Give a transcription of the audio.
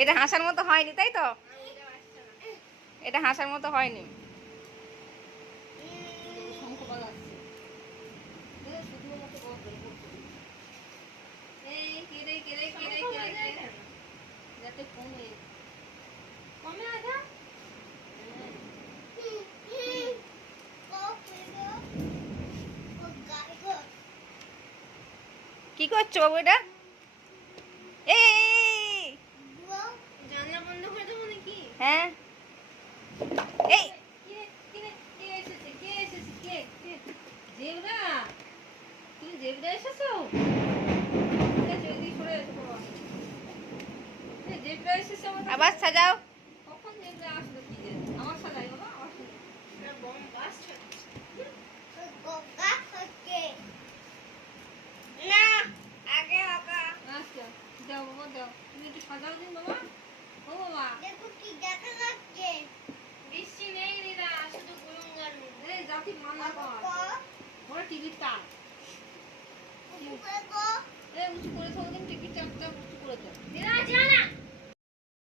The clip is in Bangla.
এটা হাসার মতো হয়নি, তাই তো? এটা হাসার মতো হয়নি। কি করছো বাবু এটা? এই জানলা বন্ধ করে দেবো নাকি? হ্যাঁ, এই কে এসেছে? জেব্রা, তুমি জেব্রা এসেছো? ঠিক আছে, ওইদিকে সরে এসো বাবা। জেব্রা এসেছে আমার কাছে। আবার সাজাও। কখন জেব্রা আসলো কি জানি? আমার সাজাই বাবা, আমার সাজাই। এটা বম বাস চলছে। না আগে বাবা আচ্ছা, দাও বাবা দাও। তুমি একটু সাজাও দিন বাবা। ও বাবা, দেখো কি দেখা যাচ্ছে। বৃষ্টি নেই দিদা, শুধু গুলুম গালুম। এই জাতি মানা কর। ওরা টিভির তার। এই উঁচু করে থাকো দিন, টিভির তারটা উঁচু করে দাও। দিদা যা না